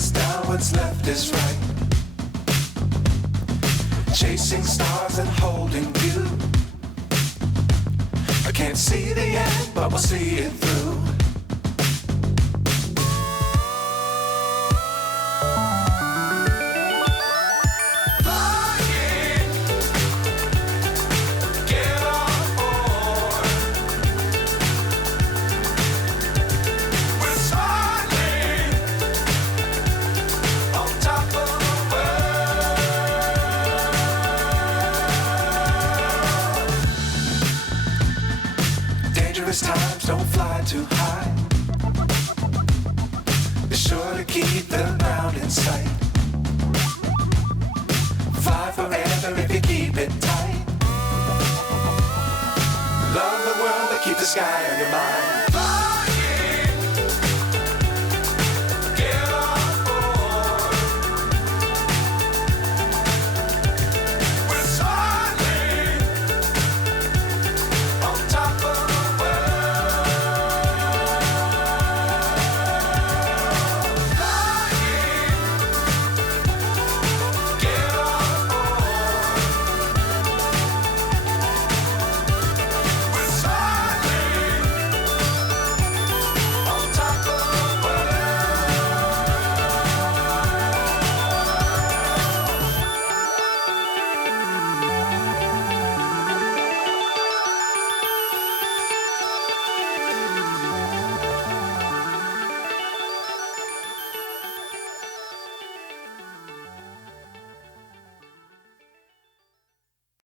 is down, what's left is right. Chasing stars and holding you. I can't see the end, but we'll see it through. Times don't fly too high. Be sure to keep the ground in sight. Fly forever if you keep it tight. Love the world but keep the sky on your mind.